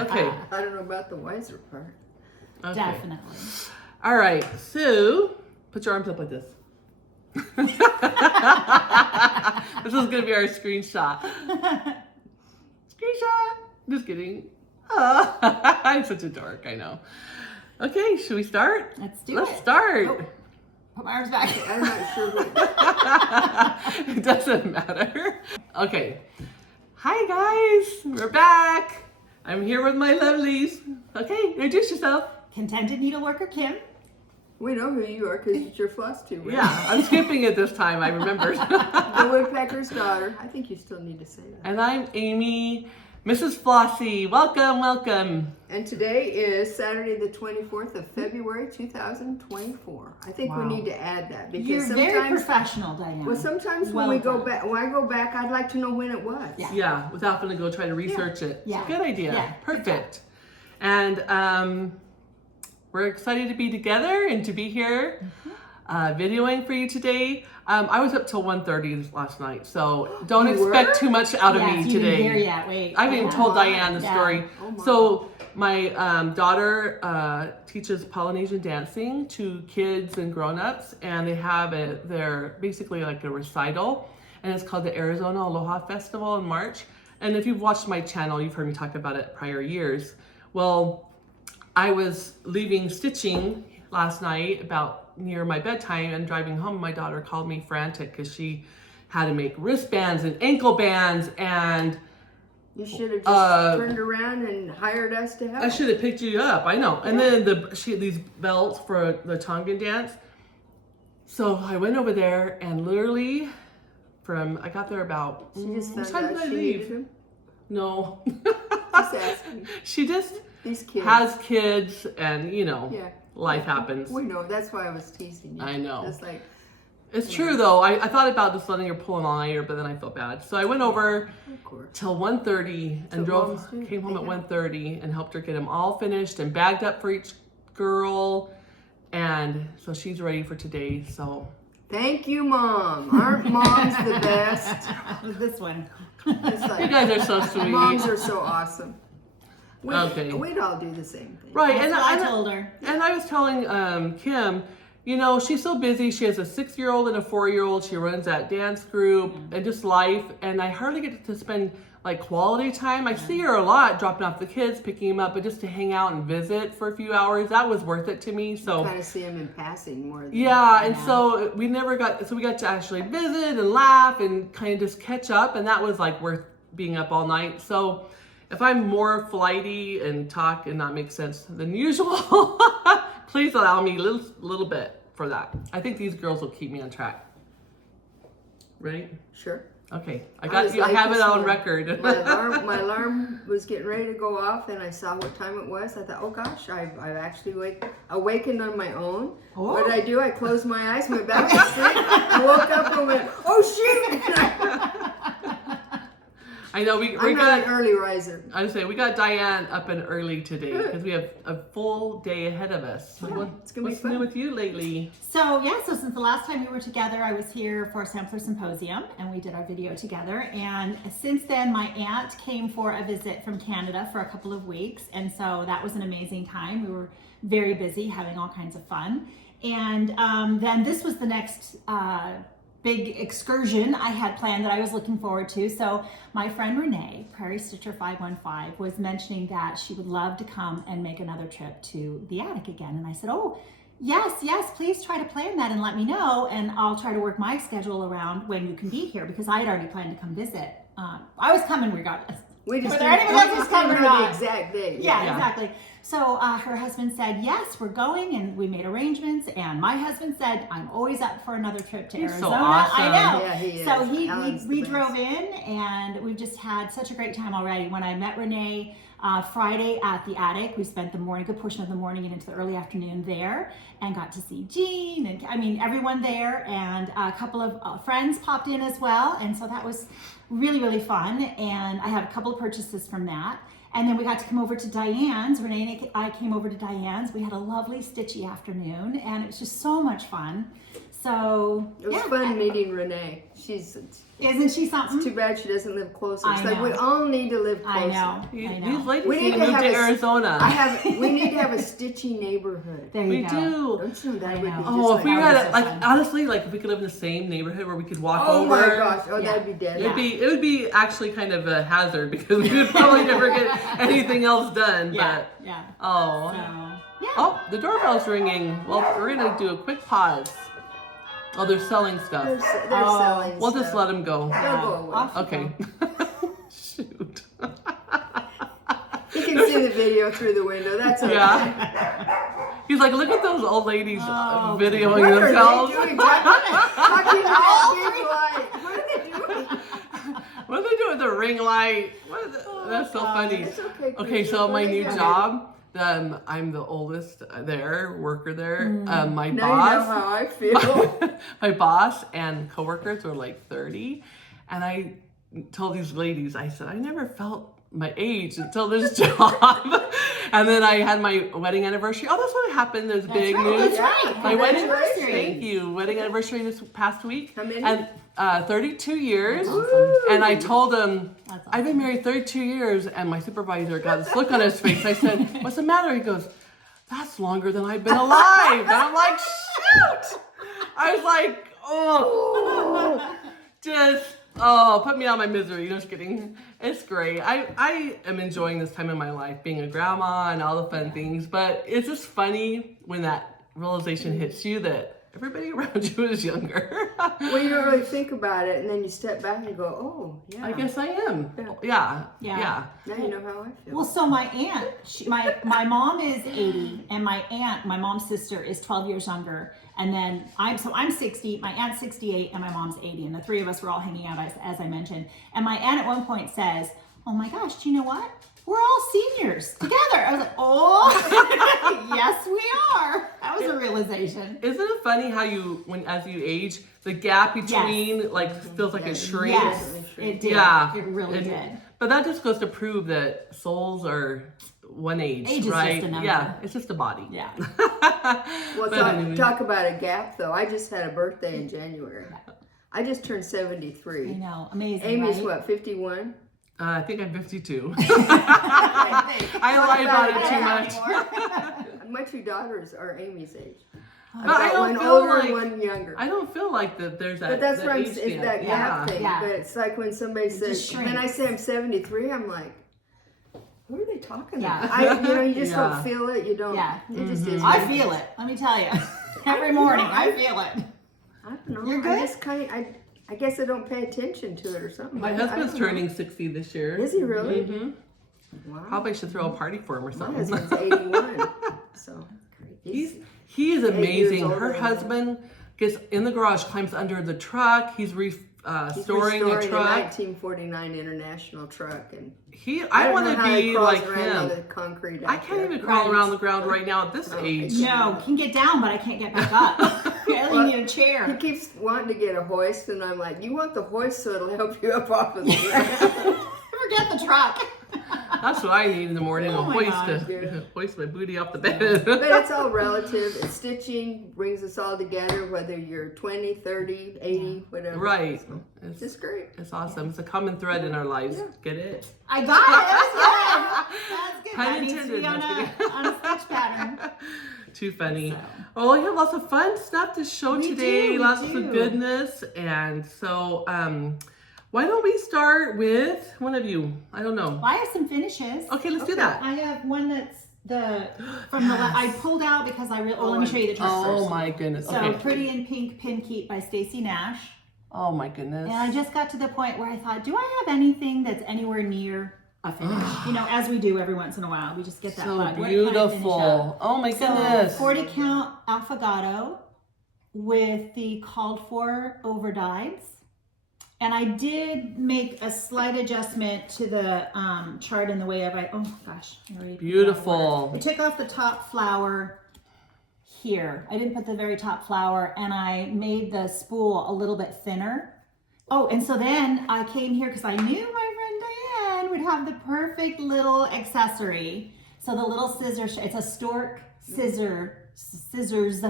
Okay. I don't know about the wiser part. Okay. Definitely. All right. So, put your arms up like this. This is going to be our screenshot. Screenshot. Just kidding. Oh, I'm such a dork, I know. Okay, should we start? Let's do it. Let's start. Oh, put my arms back. I'm not sure what. It doesn't matter. Okay. Hi guys, we're back. I'm here with my lovelies. Okay, introduce yourself. Contented needleworker Kim. We know who you are because it's your Flosstube, right? Yeah, I'm skipping it this time, I remembered. The woodpecker's daughter. I think you still need to say that. And I'm Amy, Mrs. Flossy. Welcome, welcome. And today is Saturday the 24th of February 2024. I think Wow. we need to add that because You're sometimes very professional, Diane. well, sometimes Well when we go done. back, when I go back, I'd like to know when it was. Yeah. Yeah, without having to go try to research it. Yeah. Good idea. Yeah, good Perfect. And we're excited to be together and to be here videoing for you today. I was up till 1:30 last night, so don't You expect were? too much out of Yes, me you today. didn't hear yet. Wait. I haven't even told Diane the Yeah. story. Oh my. So my daughter teaches Polynesian dancing to kids and grown-ups, and they have they're basically like a recital, and it's called the Arizona Aloha Festival in March. And if you've watched my channel, you've heard me talk about it prior years. Well, I was leaving stitching last night about near my bedtime and driving home. My daughter called me frantic because she had to make wristbands and ankle bands, and You should have just turned around and hired us to help. I should have picked you up. I know. And then she had these belts for the Tongan dance. So I went over there and literally I got there about, She just what found time out did I she leave? needed him. No. Just asking. She just These kids. has kids and, Yeah. life happens. We know. That's why I was teasing you. I know. It's like, It's true though. I thought about just letting her pull an all-nighter, but then I felt bad. So I went over of course. till 1:30 and So moms do. came home They at help. 1:30 and helped her get them all finished and bagged up for each girl. And so she's ready for today. So Thank you, Mom. Aren't moms the best? This one. It's you like, guys are so sweet. moms are so awesome. Okay. We'd all do the same thing. Right. That's And what I told her. And I was telling Kim, she's so busy. She has a 6-year-old and a 4-year-old. She runs that dance group and just life. And I hardly get to spend like quality time. I see her a lot dropping off the kids, picking them up, but just to hang out and visit for a few hours, that was worth it to me. So Kind of see them in passing more than yeah, and so we got to actually visit and laugh and kind of just catch up, and that was like worth being up all night. So if I'm more flighty and talk and not make sense than usual, please allow me a little bit for that. I think these girls will keep me on track. Ready? Sure. Okay, I was like have it this on one. record. My alarm was getting ready to go off, and I saw what time it was. I thought, oh gosh, I've actually awakened on my own. Oh. What did I do? I closed my eyes, went back to sleep, I woke up and went, oh shoot! I know we're I'm not gonna. an early riser. I say we got Diane up and early today because we have a full day ahead of us. So It's gonna be what's fun. new with you lately? So since the last time we were together, I was here for Sampler Symposium and we did our video together. And since then, my aunt came for a visit from Canada for a couple of weeks. And so that was an amazing time. We were very busy having all kinds of fun. And then this was the next big excursion I had planned that I was looking forward to. So my friend Renee, Prairie Stitcher 515, was mentioning that she would love to come and make another trip to the attic again. And I said, oh, yes, please try to plan that and let me know. And I'll try to work my schedule around when you can be here because I had already planned to come visit. I was coming regardless. We just Whether anyone else was coming or remember the not. exact date. Yeah, exactly. So her husband said, yes, we're going, and we made arrangements. And my husband said, I'm always up for another trip to He's so Arizona. awesome. I know. Yeah, he is. So Alan's we the drove best. in, and we've just had such a great time already. When I met Renee Friday at the attic, we spent a good portion of the morning and into the early afternoon there, and got to see Jean, and everyone there, and a couple of friends popped in as well. And so that was really, really fun. And I had a couple of purchases from that. And then we got to come over to Diane's. Renee and I came over to Diane's. We had a lovely stitchy afternoon, and it was just so much fun. So It was fun meeting Renee. Isn't she something? It's too bad she doesn't live closer. It's I like know. we all need to live closer. I know. These ladies We need to move to Arizona. We need to have a stitchy neighborhood. There We you go. do. Don't you know that would be just Oh, if we that had would it, be so like fun. honestly, like if we could live in the same neighborhood where we could walk Oh over. my gosh! Oh, Yeah. that'd be dead. It would be actually kind of a hazard because we would probably never get anything else done. Yeah. But Yeah. oh, So, yeah. oh, the doorbell's ringing. Well, we're gonna do a quick pause. Oh, they're selling stuff. They're selling. We'll stuff. just let them go. They'll go away. Off you Okay. go. Shoot. You can see the video through the window. That's okay. Yeah. He's like, look at those old ladies Oh, videoing What are themselves. they doing? Talking to that big light. What are they doing? What are they doing with the ring light? That's so funny. It's okay. Okay, Keisha. so my What are new you doing? job, I'm the oldest worker there. My Now boss, you know how I feel. my boss and coworkers were like 30, and I told these ladies, I said, I never felt my age until this job. And then I had my wedding anniversary. Oh, that's what happened. There's big news. That's right. My wedding Congratulations. Thank you. Wedding anniversary this past week. How many? And 32 years. Woo. And I told him, That's awesome. I've been married 32 years. And my supervisor got this look on his face. I said, what's the matter? He goes, that's longer than I've been alive. And I'm like, shoot. I was like, oh, put me out of my misery. Just kidding. It's great. I am enjoying this time in my life, being a grandma and all the fun things. But it's just funny when that realization hits you that everybody around you is younger. Well, you don't really think about it, and then you step back and go, "Oh, yeah." I guess I am. Yeah. Yeah. Now you know how I feel. Well, so my aunt, my mom is 80, and my aunt, my mom's sister, is 12 years younger. And then I'm 60, my aunt's 68, and my mom's 80, and the three of us were all hanging out as I mentioned. And my aunt at one point says, "Oh my gosh, do you know what? We're all seniors together." I was like, "Oh, yes, we are." That was a realization. Isn't it funny how as you age, the gap between feels like it shrinks? Yes, it did. Yeah. It really did. But that just goes to prove that souls are one age, Age is right? just a number. Yeah, it's just a body. Yeah. Well, But anyway. talk about a gap, though. I just had a birthday in January. I just turned 73. I know. Amazing. Amy's right? what, 51? I think I'm 52. I I lie about it too much. My two daughters are Amy's age. I've But I got don't one feel older like- and one younger. I don't feel like that. There's that. But that's that what I'm age saying, it's that gap. gap Yeah. thing. Yeah. But it's like when somebody says, just when I shrinks. say I'm 73, I'm like, who are they talking Yeah. about? You just Yeah. don't feel it. You don't. Yeah. It just is. I feel it. Let me tell you. Every morning, I feel it. I don't know. You're I good? just kind of, I guess I don't pay attention to it or something. My I husband's don't know. turning 60 this year. Is he really? Mm-hmm. Wow. Probably should throw a party for him or My something. husband's 81. So He is 8 years amazing. older Her than husband gets in the garage, climbs under the truck. He's restoring a a truck. 1949 International truck, and I don't want know to how he be crawls like around on him. the concrete. I out can't there. even crawl Right. around the ground right now at this age. No, can get down, but I can't get back up. I only need a He chair. keeps wanting to get a hoist, and I'm like, "You want the hoist so it'll help you up off of the ground." Forget the truck. That's what I need in the morning. Oh A my hoist gosh. to hoist my booty off the bed. But it's all relative. It's stitching brings us all together, whether you're 20, 30, 80, whatever. Right. So, it's It's, just great. it's awesome. It's a common thread in our lives. Yeah. Get it? I got it. That's good. Pun That needs to intended, be on no, just on a stitch pattern. Too funny. So. Oh, we have lots of fun stuff to show We today. do, we Lots do. of goodness. And so, why don't we start with one of you? I don't know. Well, I have some finishes. Okay, let's do Okay. that. I have one that's from the I pulled out because let me show you the dress Oh first. my goodness. So Okay. Pretty in Pink Pin Keep by Stacey Nash. Oh my goodness. And I just got to the point where I thought, do I have anything that's anywhere near a finish? You know, as we do every once in a while, we just get that So bug. What can I finish up? beautiful. Oh my So goodness. 40 count affogato with the called for over dyes. And I did make a slight adjustment to the chart in the way of oh gosh. I already put that Beautiful. word. I took off the top flower here. I didn't put the very top flower, and I made the spool a little bit thinner. Oh, and so then I came here because I knew my friend Diane would have the perfect little accessory. So the little scissor, it's a stork scissor scissors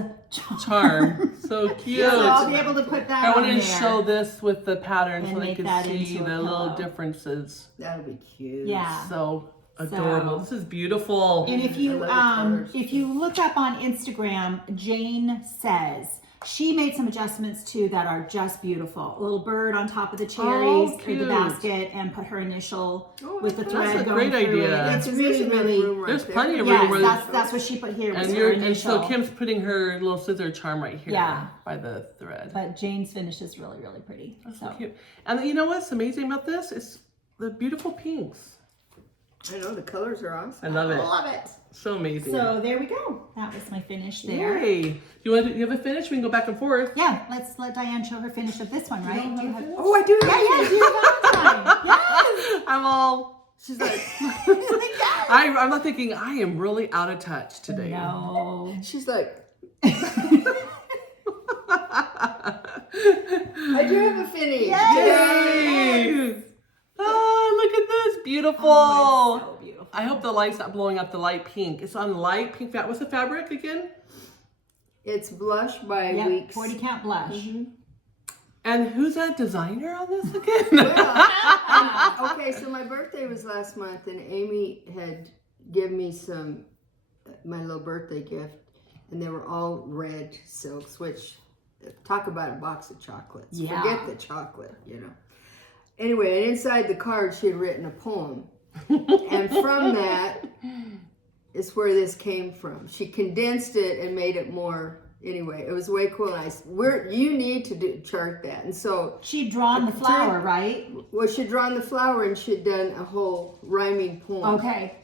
charm. So cute. So I'll be able to put that I on wanted to there. show this with the pattern And so they make could that see into a the little pillow. differences. That'll be cute. Yeah. So adorable. This is beautiful. And if I you love the colors. if you look up on Instagram, Jane Says, she made some adjustments too that are just beautiful. A little bird on top of the cherries or the cute. basket, and put her initial Oh, with the that's thread a going great through idea. it. It's There's really, another really. room right There's there. plenty of Yes, room where that's what she put here. Was and her and so initial. Kim's putting her little scissor charm right here Yeah. by the thread. But Jane's finish is really, really pretty. That's So so cute. And you know what's amazing about this? It's the beautiful pinks. I know, the colors are awesome. I love it. love it. So amazing. So there we go. That was my finish there. Yay. You have a finish? We can go back and forth. Yeah, let's let Diane show her finish of this one, right? don't Do you have have? a Oh, I do. Yeah, do you have time? Yes. I'm all. She's like, I'm not thinking. I am really out of touch today. No. she's like, I do have a finish. Yay! Oh, look at this. Beautiful. Oh, it's so beautiful. I hope the light's not blowing up the light pink. It's on light pink. What's the fabric again? It's Blush by Yep, Weeks. 40 count blush. Mm-hmm. And who's that designer on this again? Well, okay, so my birthday was last month, and Amy had given me my little birthday gift, and they were all red silks, which, talk about a box of chocolates. Yeah. Forget the chocolate, you know. Anyway, and inside the card, she had written a poem. And from that is where this came from. She condensed it and made it more. Anyway, it was way cool. You need to chart that. And so She'd drawn the flower, right? well, she'd drawn the flower and she'd done a whole rhyming poem. Okay.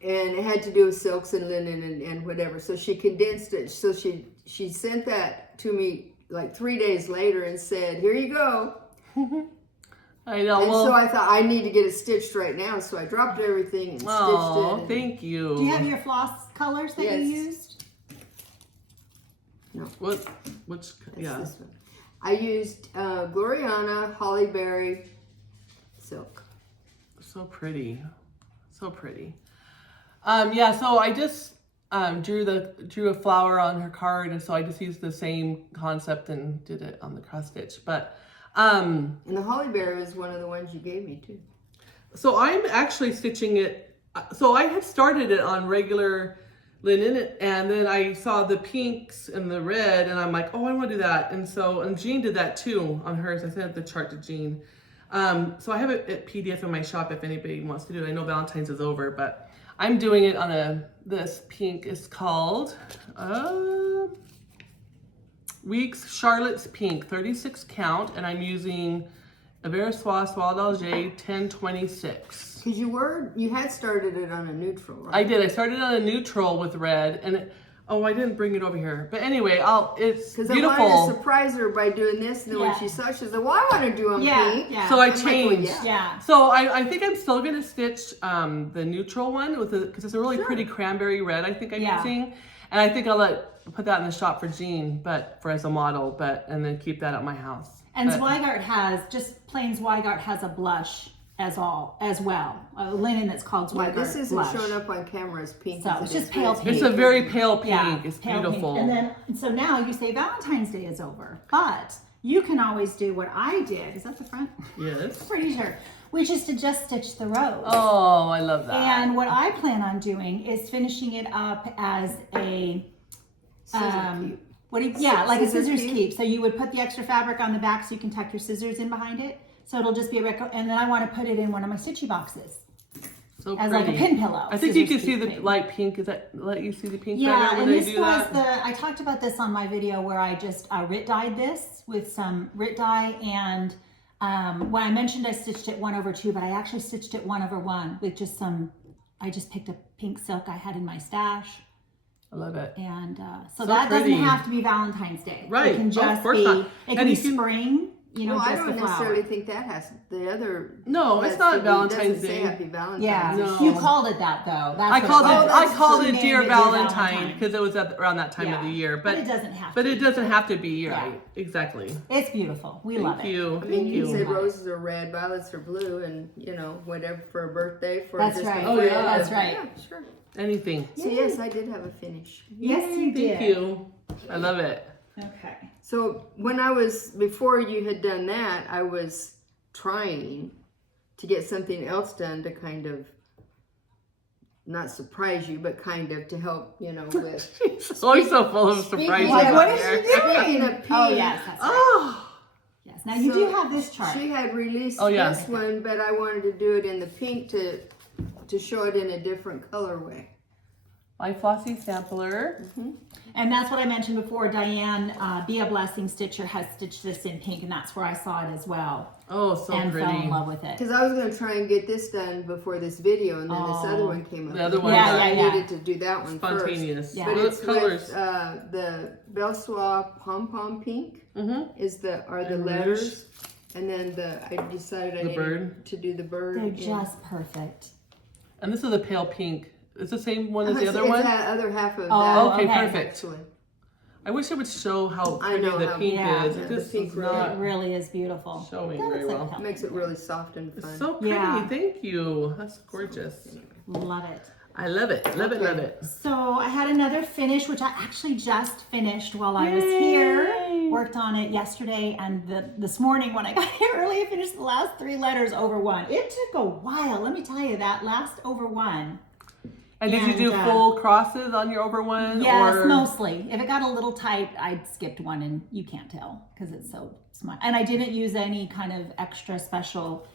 And it had to do with silks and linen and whatever. So she condensed it. So she sent that to me like 3 days later and said, "Here you go." I know. And well, so I thought I need to get it stitched right now. So I dropped everything and oh, stitched it. thank you. Do you have your floss colors that you Yes. used? No. Which? That's Yeah. this one. I used Gloriana Hollyberry silk. So pretty. So pretty. Yeah, so I just drew a flower on her card, and so I just used the same concept and did it on the cross stitch. But And the Hollyberry was one of the ones you gave me too. so I'm actually stitching it. So I had started it on regular linen, and then I saw the pinks and the red, and I'm like, oh, I want to do that. And Jean did that too on hers. I sent the chart to Jean. So I have it at PDF in my shop if anybody wants to do it. I know Valentine's is over, but I'm doing it on this pink is called Weeks Charlotte's Pink, 36 count, and I'm using a Verssois Soie d'Alger 1026. Because you had started it on a neutral, right? I did. I started on a neutral with red, and I didn't bring it over here. But anyway, it's Because I beautiful. wanted to surprise her by doing this, and then when Yeah. she saw it, she said, "Well, I want to do them Yeah, pink." yeah. So I I'm like, well, changed. yeah. Yeah. So I think I'm still gonna stitch the neutral one because it's a really Sure. pretty cranberry red. I think I'm Yeah. using, and I think I'll put that in the shop for Jean, as a model, and then keep that at my house. And But- Zweigart plain Zweigart has a blush as well. A linen that's called Yeah, Zweigart this isn't blush. showing up on camera as pink. So as it's it just is, pale but pink. It's a very pale pink. Yeah, It's pale pink. beautiful. And so now you say Valentine's Day is over, but you can always do what I did. Is that the front? Yes. Pretty sure. Which is to just stitch the rows. Oh, I love that. And what I plan on doing is finishing it up as a Scissor keep. like a Scissors scissors keep? keep. So you would put the extra fabric on the back so you can tuck your scissors in behind it. So it'll just be and then I want to put it in one of my stitchy boxes So as pretty. like a pin pillow. I think you can scissors see keep the thing. light pink. Is that let you see the pink Yeah, better when and I this do was that? I talked about this on my video where I just Rit dyed this with some Rit dye, and when I mentioned I stitched it 1/2, but I actually stitched it 1/1 with just I just picked a pink silk I had in my stash. I love it. And so So that pretty. doesn't have to be Valentine's Day. Right. It can Oh, of just course be, not. it And can be you can- spring. you know, Well, I just don't the flower. necessarily think that has the other. No, it's has not to be- Valentine's doesn't say Day. Happy Valentine's. Yeah, No. you called it that though. That's I what called it it. was. I called She it named Dear it Valentine because it was around that time of the Yeah. year. But it doesn't have to. But it doesn't have to be. You're Yeah. right. Exactly. It's beautiful. We love Thank it. you. I mean, Thank you can say you. roses are red, violets are blue, and you know whatever for a birthday for That's just right. a Oh, friend. yeah. That's right. Yeah, sure. Anything. So yes, I did have a finish. Yes, you did. Thank you. I love it. Okay. So before you had done that, I was trying to get something else done to kind of not surprise you, but kind of to help, you know, with. She's always so full of Speaking surprises. of- out What is there. she doing? Speaking of pink, Oh yes, that's right. Oh. Yes. Now you So, do have this chart. she had released Oh, yeah. this one, but I wanted to do it in the pink to show it in a different colorway. My Flossy sampler. And that's what I mentioned before. Diane, Be a Blessing Stitcher, has stitched this in pink, and that's where I saw it as well. Oh, so and pretty. fell in love with it. Because I was going to try and get this done before this video, and then this Oh. other one came up. The other one, Yeah, I yeah, yeah. needed to do that one first. Spontaneous. Yeah. But What it's colors? with the Belsois Pom Pom Pink are the And letters, and then I decided I The needed bird. to do the bird. They're in- just perfect. And this is a pale pink. It's the same one as the It's- other it's one? that other half of Oh, that. Okay, okay. perfect. Actually. I wish it would show how I pretty know the how- pink yeah, is. the It just pink is really- It not really is beautiful. showing That very looks like well. a pale Makes it pink. really soft and fun. It's so pretty. Yeah. Thank you. That's gorgeous. Love it. I love it. Love it. Love it. So I had another finish, which I actually just finished while I was Yay! here. Worked on it yesterday, and this morning when I got here early, I finished the last 3 letters over 1. It took a while. Let me tell you, that last over 1. And did you do And, full crosses on your over one? Yes, or? mostly. If it got a little tight, I skipped one, and you can't tell because it's so small. And I didn't use any kind of extra special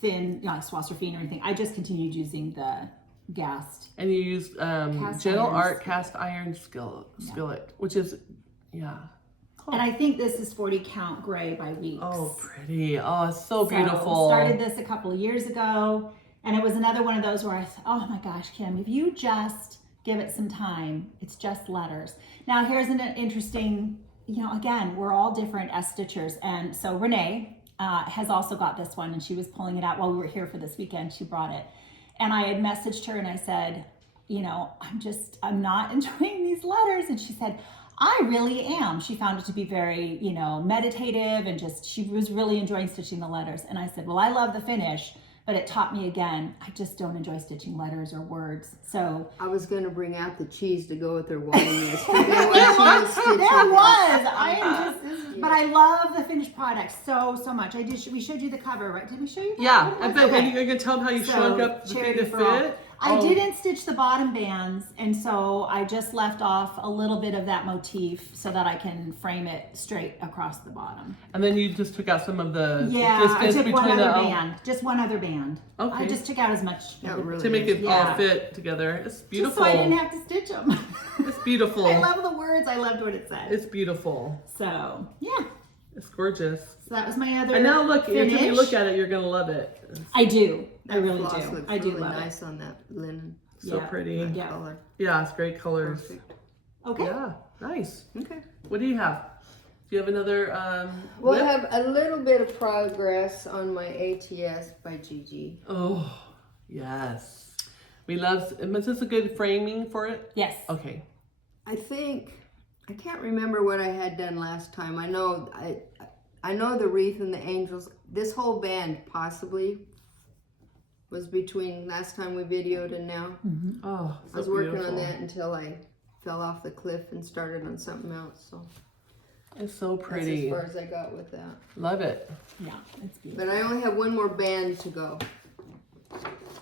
thin, like Swasserfine or anything. I just continued using the gassed. And you used Gentle irons. Art cast iron skillet, which is, yeah. And I think this is 40 count gray by Weeks. Oh, pretty. Oh, it's so So, beautiful. started this a couple of years ago, and it was another one of those where I thought, oh my gosh, Kim, if you just give it some time, it's just letters. Now here's an interesting, you know, again, we're all different as stitchers. And so Renee has also got this one, and she was pulling it out while we were here for this weekend. She brought it. And I had messaged her and I said, you know, I'm not enjoying these letters. And she said, I really am. She found it to be very, you know, meditative, and she was really enjoying stitching the letters. And I said, well, I love the finish, but it taught me again, I just don't enjoy stitching letters or words. So I was going to bring out the cheese to go with her wine yesterday. there was. I am just, but I love the finished product so much. We showed you the cover, right? Did we show you? Yeah, What I was bet. it? And you can tell them how you shrunk up the Charity thing to for all. fit. I Oh. didn't stitch the bottom bands, and so I just left off a little bit of that motif so that I can frame it straight across the bottom. And then you just took out some of the Yeah, I distance took one between other the band, just one other band. Okay. I just took out as much No, really to make it Yeah. all fit together. It's beautiful. just so I didn't have to stitch them. It's beautiful. I love the words. I loved what it said. It's beautiful. So yeah, It's gorgeous. so that was my other. And now look, finish. if you look at it, you're gonna love it. It's I do. I That really floss do. looks I do really love nice on that linen so Yeah. pretty. Yeah. color. Yeah, it's great colors. Perfect. it. Okay. Yeah, nice. Okay. What do you have? Do you have another We'll whip? have a little bit of progress on my ATS by Gigi. Oh, yes. We love. Is this a good framing for it? Yes. Okay. I can't remember what I had done last time. I know the wreath and the angels. This whole band possibly was between last time we videoed and now. Oh, so I was working beautiful. on that until I fell off the cliff and started on something else. So It's so that's pretty. as far as I got with that. Love it. Yeah, it's beautiful. But I only have one more band to go.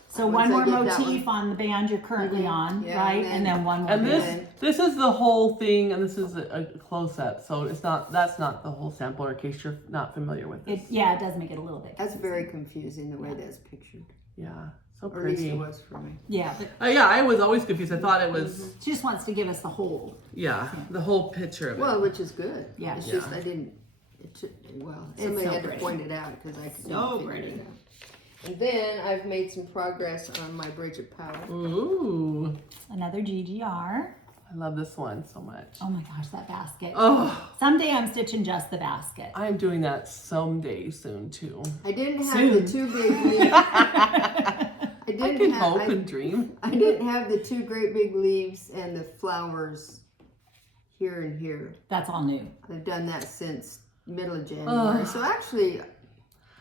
So Once one I more get that motif on the band you're currently on, Yeah, right? and And then one more. And band. this is the whole thing, and this is a close up. So that's not the whole sample, in case you're not familiar with It, this. yeah, it does make it a little bit. That's very confusing the way that's pictured. Yeah, so Or at least pretty. it was for me. Yeah, but Yeah, I was always confused. I thought it was she just wants to give us the whole. the whole picture of it. Well, which is good. Yeah. It's Yeah. just I didn't. Somebody so had pretty. to point it out because I couldn't So figure pretty. it out. And then I've made some progress on my Bridget Powell. Ooh, Another GGR. I love this one so much. Oh my gosh, that basket. Oh, Someday I'm stitching just the basket. I'm doing that someday soon too. I didn't have the two big leaves. I can hope and dream. I didn't have the two great big leaves and the flowers here and here. That's all new. I've done that since middle of January. So actually,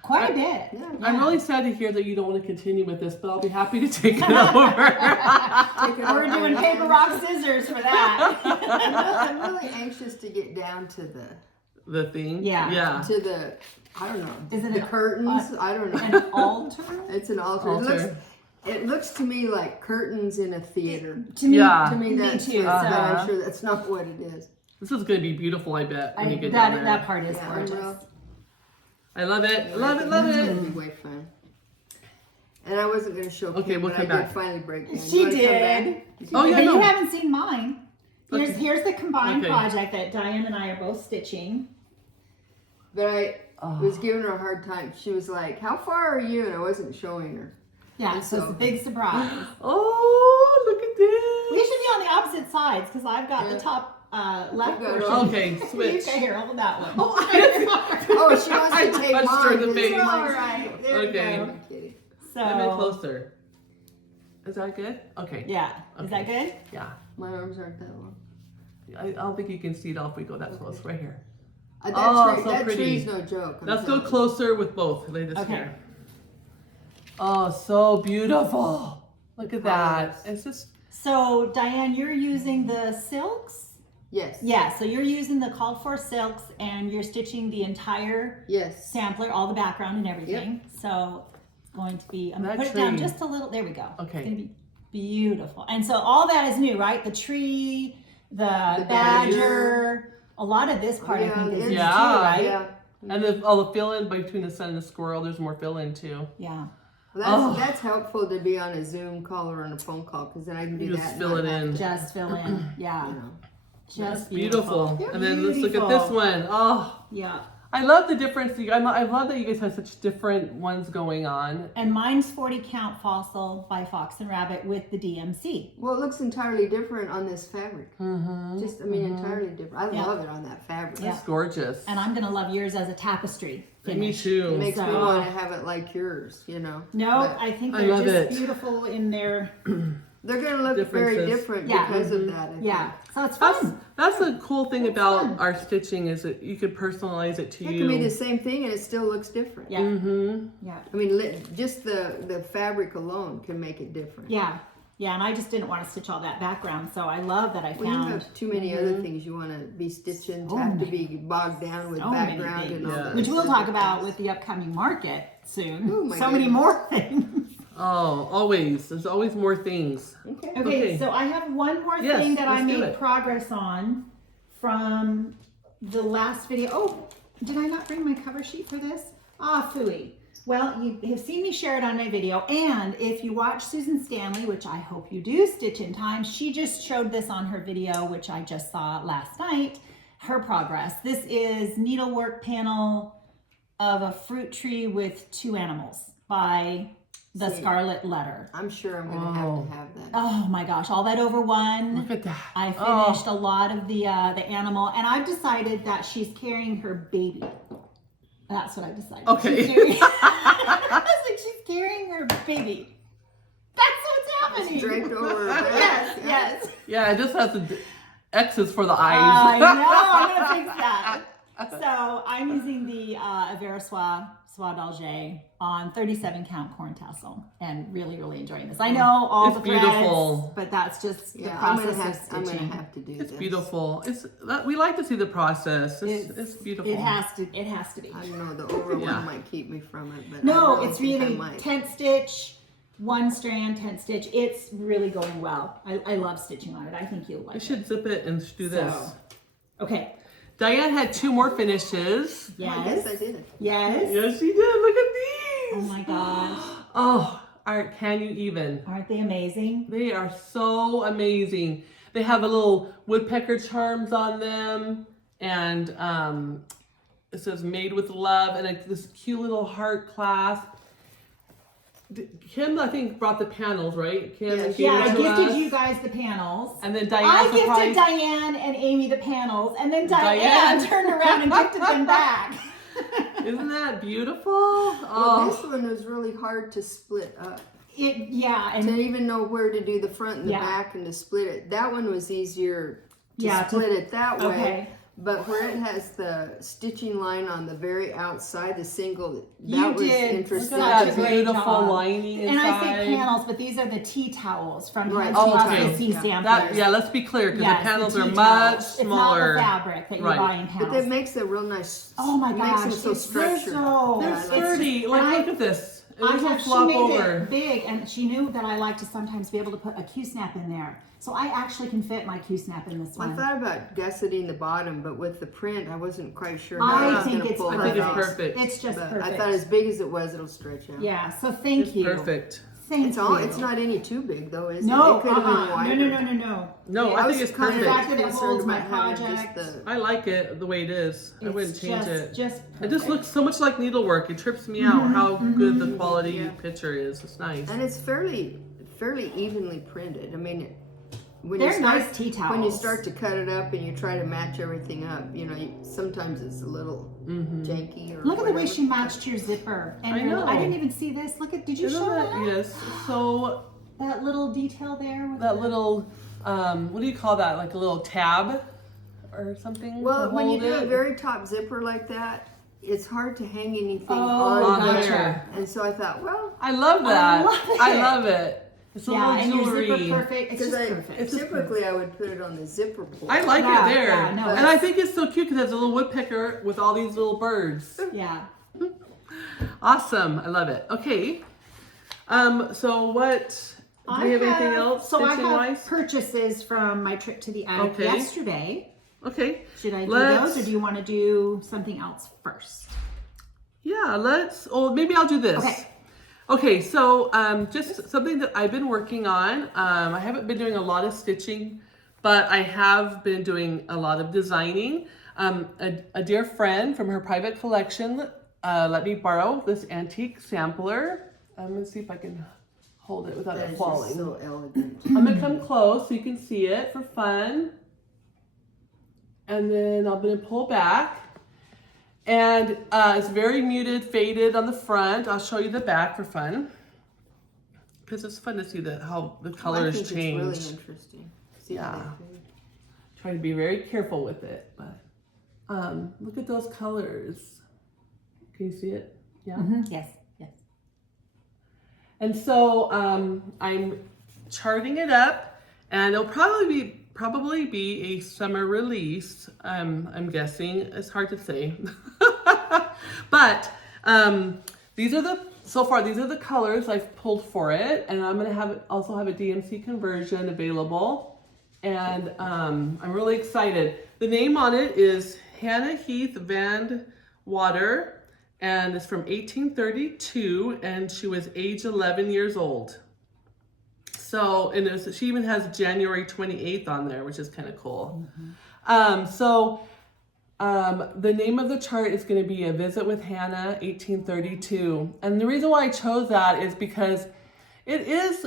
Quite a bit. yeah. I'm really sad to hear that you don't want to continue with this, but I'll be happy to take it over. We're doing paper, rock, scissors for that. I'm really anxious to get down to The thing? Yeah. to the I don't know. Is it the curtains? I don't know. An altar? It's an altar. It looks to me like curtains in a theater. To me, Yeah. To me, that's too. but So I'm sure that's not what it is. This is going to be beautiful, I bet, when you get down there. that part is Yeah, gorgeous. I love it. Love it, love It's it. gonna be way fun. And I wasn't going to show Okay, Kim, we'll but come I back. did finally break down. She You wanna come did. back? Oh, yeah, But no. you haven't seen mine. Okay. Here's the combined Okay. project that Diane and I are both stitching. But I was giving her a hard time. She was like, "How far are you?" And I wasn't showing her. Yeah, And so it's a big surprise. Oh, look at this. We should be on the opposite sides because I've got the top left You got it portion. all. Okay, You switch. can here, hold that one. Oh, she wants I to take punched her in the mine. face. Mine's- All right, there Okay. we go. I'm kidding. Come in So, closer. Is that good? Okay. yeah, is that good? Yeah. My arms aren't that long. I don't think you can see it all if we go that close. Right here. That Oh, tree, so that pretty. tree's no joke. I'm Let's go telling you. closer with both. Lay this Okay. here. Oh, so beautiful. Look at that. Yes. It's just, So, Diane, you're using the silks? Yes. Yeah, so you're using the called for silks and you're stitching the entire Yes. sampler, all the background and everything. So it's going to be, I'm going to That put it down tree. just a little, there we go. Okay. It's going to be beautiful. And so all that is new, right? The tree, the badger. badger, a lot of this part I Yeah, think is new too, Yeah. right? Yeah. and the, all the fill in between the sun and the squirrel, there's more fill in too. Yeah. Well, that's helpful to be on a Zoom call or on a phone call because then I can do You that. just and fill not it have in. to, Just fill in. Yeah. you know. Just Beautiful. beautiful. And then let's look at this one. Oh, Yeah. I love the difference. I love that you guys have such different ones going on. And mine's 40 count fossil by Fox and Rabbit with the DMC. Well, it looks entirely different on this fabric. Just, I mean, entirely different. I Yeah. love it on that fabric. Yeah. It's gorgeous. And I'm going to love yours as a tapestry Me finish. too. It makes me So- want to have it like yours, you know. No, But I think I they're love just it. beautiful in their, they're going to look very Differences. different Yeah. because of that. I yeah. think. So it's That's fun. that's the cool thing about fun. our stitching is that you could personalize it to It you. can be the same thing and it still looks different. Yeah. Mm-hmm. Yeah. I mean, just the fabric alone can make it different. Yeah. Yeah. And I just didn't want to stitch all that background. So I love that I Well, you found. have too many other things you want to be stitching, So have to many. be bogged down with So many background things. and all Yeah. that. Which we'll stuff. talk about with the upcoming market soon. Oh, my so many goodness. more things. Oh, always. There's always more things. Okay. Okay, Okay. so I have one more Yes, thing that I let's do made it. progress on from the last video. Oh, did I not bring my cover sheet for this? Ah, phooey. Well, you have seen me share it on my video, and if you watch Susan Stanley, which I hope you do, Stitch in Time, she just showed this on her video, which I just saw last night, her progress. This is needlework panel of a fruit tree with two animals by the See. Scarlet Letter. I'm sure I'm going to Oh. have that. Oh my gosh, all that over one. Look at that. I Oh. finished a lot of the animal, and I've decided that she's carrying her baby. That's what I've decided. Okay. She's carrying, I was like, she's carrying her baby. That's what's happening. It's draped over. Yes, yes. Yeah, it just has the X's for the I eyes. know. I'm gonna fix that. So I'm using the Avera Soie d'Alger on 37 count corn tassel, and really, really enjoying this. I know all It's the threads, beautiful. but that's just the Yeah, I'm process gonna of I'm stitching. gonna have to do It's this. beautiful. We like to see the process. It's beautiful. It has to be. I don't know, the over Yeah. one might keep me from it, but No, I it's think I really might. tent stitch, one strand, tent stitch. It's really going well. I love stitching on it. I think you'll like You it. should zip it and do this. So, okay. Diane had 2 more finishes. I Yes. guess I did. Yes. Yes, she did. Look at Oh these. my gosh. Oh, can you even? Aren't they amazing? They are so amazing. They have a little woodpecker charms on them, and it says "Made with Love," and this cute little heart clasp. Kim, I think, brought the panels, right? Kim Yeah, gave Yeah, it I to gifted us. you guys the panels. And then Diane I gifted surprised. Diane and Amy the panels, and then Diane Diane. turned around and gifted them back. Isn't that beautiful? Well, Oh, this one was really hard to split up. Yeah, To and even know where to do the front and the Yeah. back and to split it. That one was easier to Yeah, to- split it that way. okay. But where it has the stitching line on the very outside, the single, You that was did interesting. look such at a that great beautiful job. lining And I inside. say panels, but these are the tea towels from Right, Tea tea Towels towels. to Sea Yeah. Samplers. That, yeah, let's be clear, because Yes, the panels tea are towels. much It's not smaller. the fabric that you're Right. buying But panels. that makes a real nice. Oh my makes gosh, them so it's structured. so- They're Yeah, I like sturdy. it. Like, I- look at this. It I doesn't have, she flop made over. it big, and she knew that I like to sometimes be able to put a Q-snap in there. So I actually can fit my Q-snap in this I one. thought about gusseting the bottom, but with the print, I wasn't quite sure how I I was think going to it's pull I that think it's off. perfect. It's just But perfect. I thought as big as it was, it'll stretch out. Yeah, so thank It's you. perfect. Thank It's all. you. It's not any too big though, is No, it? It could have been no, wider. no. No, I I was think it's kind The of fact perfect. that it concerned holds my about having project. just the- I like it the way it is. I wouldn't It's change just, it. Just It just perfect. looks so much like needlework. It trips me out how good the quality Yeah. picture is. It's nice. And it's fairly evenly printed. I mean, when They're you start, nice tea towels. when you start to cut it up and you try to match everything up, sometimes it's a little janky or Look at the way whatever. she matched your zipper. And I your know. I didn't even see this. Look at, did you Isn't show that, that? yes. So That little detail there? With that the- little, what do you call that? Like a little tab or something? Well, to when you hold do a it? very top zipper like that, it's hard to hang anything Oh, on gotcha. there. And so I thought, well, I love that. love it. I love it. It's a Yeah, and little your jewelry. zipper perfect. It's because just perfect. It's just typically I would put it on the zipper pull. I like Yeah, it there. yeah, no, and I think it's so cute because it's a little woodpecker with all these little birds. Yeah. Awesome. I love it. Okay. So what, do we have anything else So I stitching have wise? purchases from my trip to the attic Okay. yesterday. Okay. Should I do Let's- those, or do you want to do something else first? Yeah, maybe I'll do this. Okay. Okay, so just something that I've been working on. I haven't been doing a lot of stitching, but I have been doing a lot of designing. A dear friend from her private collection let me borrow this antique sampler. I'm gonna see if I can hold it without That it is falling. just so elegant. I'm gonna come close so you can see it for fun. And then I'm gonna pull back. And it's very muted, faded on the front. I'll show you the back for fun. Because it's fun to see how the I colors think change. It's really interesting. See Yeah. that thing? Try to be very careful with it. But look at those colors. Can you see it? Yeah. Yes. Yes. And so I'm charting it up, and it'll probably be a summer release. I'm guessing. It's hard to say, but these are the colors I've pulled for it, and I'm gonna also have a DMC conversion available, and I'm really excited. The name on it is Hannah Heath Van Water. And it's from 1832, and she was age 11 years old. So, and she even has January 28th on there, which is kind of cool. The name of the chart is going to be A Visit with Hannah, 1832. And the reason why I chose that is because it is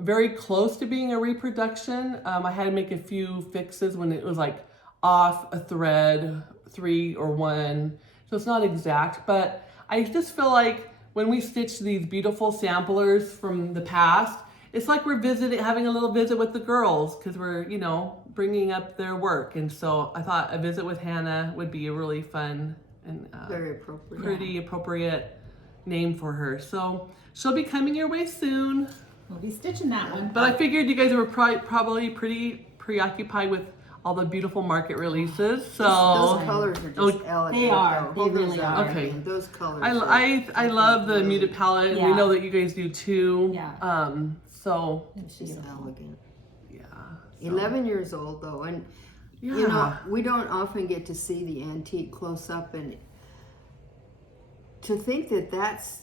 very close to being a reproduction. I had to make a few fixes when it was like off a thread, 3 or 1. So it's not exact, but I just feel like when we stitch these beautiful samplers from the past, it's like we're having a little visit with the girls because we're, bringing up their work. And so I thought A Visit with Hannah would be a really fun and Very appropriate. pretty appropriate name for her. So she'll be coming your way soon. We'll be stitching that one. But I figured you guys were probably pretty preoccupied with all the beautiful market releases. So Those colors are just elegant. They are. though. They Hold really those out are. again. Okay. Those colors. I love the muted palette, and we Yeah. know that you guys do too. Yeah. So It's just elegant. yeah. 11 years old though, and Yeah. we don't often get to see the antique close up, and to think that that's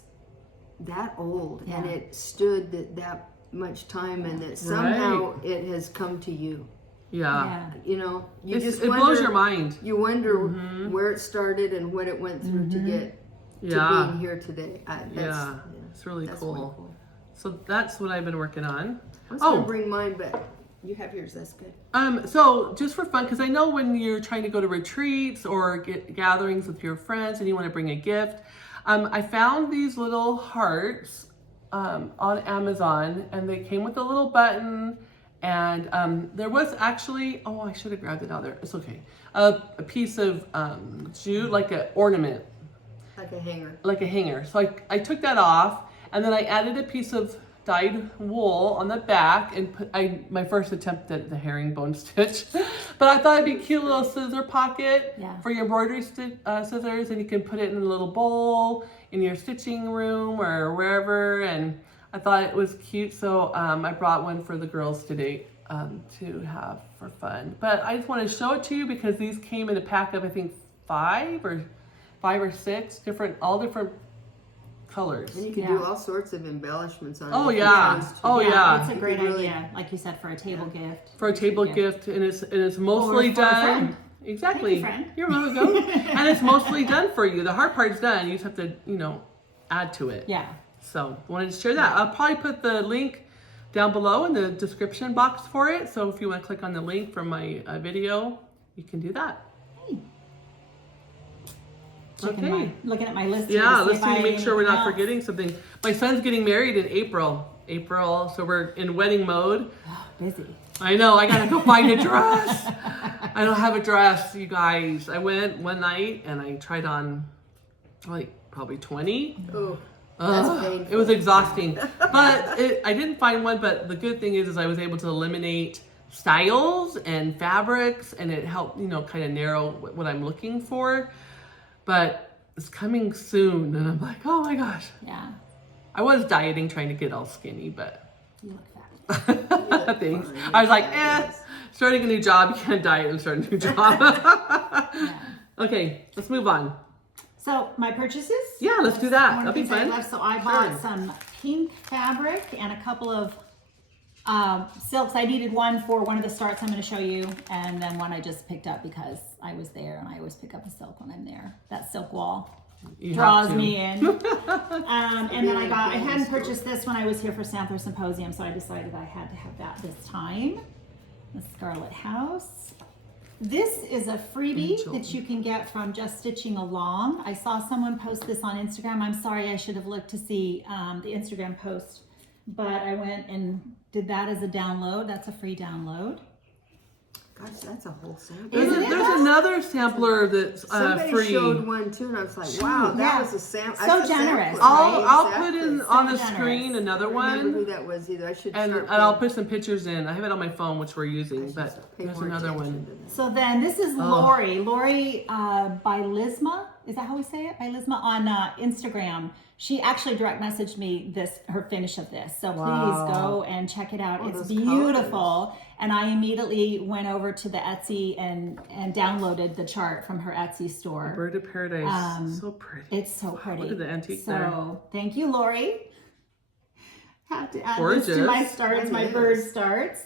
that old and Yeah. it stood that much time, and that somehow it has come to you. Yeah. Yeah. You just It wonder, blows your mind. You wonder where it started and what it went through to get Yeah. to being here today. That's Yeah. It's really That's cool. really cool. So that's what I've been working on. I was gonna bring mine, but you have yours. That's good. So just for fun, because I know when you're trying to go to retreats or get gatherings with your friends and you want to bring a gift, I found these little hearts on Amazon, and they came with a little button, and there was actually, oh, I should have grabbed it out there. It's okay. A piece of jute, like an ornament. Like a hanger. Like a hanger. So I took that off, and then I added a piece of dyed wool on the back, and put my first attempt at the herringbone stitch. But I thought it'd be a cute little scissor pocket for your embroidery scissors, and you can put it in a little bowl in your stitching room or wherever. And I thought it was cute, so I brought one for the girls today to have for fun. But I just want to show it to you because these came in a pack of, I think, five or six all different colors. And you can do all sorts of embellishments on it. Oh yeah. Oh yeah. It's a great idea, like you said, for a table gift. For a table gift, and it's mostly Or for a done. friend. Exactly. Thank you, friend. You're welcome. And it's mostly done for you. The hard part's done. You just have to, add to it. Yeah. So wanted to share that. I'll probably put the link down below in the description box for it. So if you want to click on the link from my video, you can do that. Looking at my list. Yeah, let's see to make sure we're not forgetting something. My son's getting married in April, so we're in wedding mode. Oh, busy. I know, I gotta go find a dress. I don't have a dress, you guys. I went one night and I tried on like probably 20. Oh, that's painful. It was exhausting. But I didn't find one, but the good thing is I was able to eliminate styles and fabrics, and it helped, kind of narrow what I'm looking for. But it's coming soon, and I'm like, oh my gosh. Yeah. I was dieting, trying to get all skinny, but You look fat. thanks. I was like, starting a new job, you can't diet and start a new job. Okay, let's move on. So my purchases? Yeah, let's do that. That'll be fun. So I bought some pink fabric and a couple of silks. I needed one for one of the starts I'm going to show you, and then one I just picked up because I was there, and I always pick up a silk when I'm there. That silk wall draws me in. And then I hadn't purchased this when I was here for Sampler Symposium, so I decided I had to have that this time. The Scarlet House. This is a freebie that you can get from Just Stitching Along. I saw someone post this on Instagram. I'm sorry, I should have looked to see the Instagram post, but I went and did that as a download. That's a free download. Gosh, that's a whole sample. There's another sampler that's Somebody free. showed one too, and I was like, wow, that was a sample. So generous. I'll put in on the screen another I don't remember who one. that was either. I should And start I'll put some pictures in. I have it on my phone, which we're using, should but pay there's more another attention one. to that. So then this is Lori. Lori by Lisma. Is that how we say it? By Lisma on Instagram. She actually direct messaged me her finish of this. So please go and check it out. It's beautiful. Colors. And I immediately went over to the Etsy and downloaded the chart from her Etsy store. Bird of Paradise. So pretty. It's so pretty. Look at the antique there. So thank you, Lori. Have to add Gorgeous. this to my starts, my bird starts.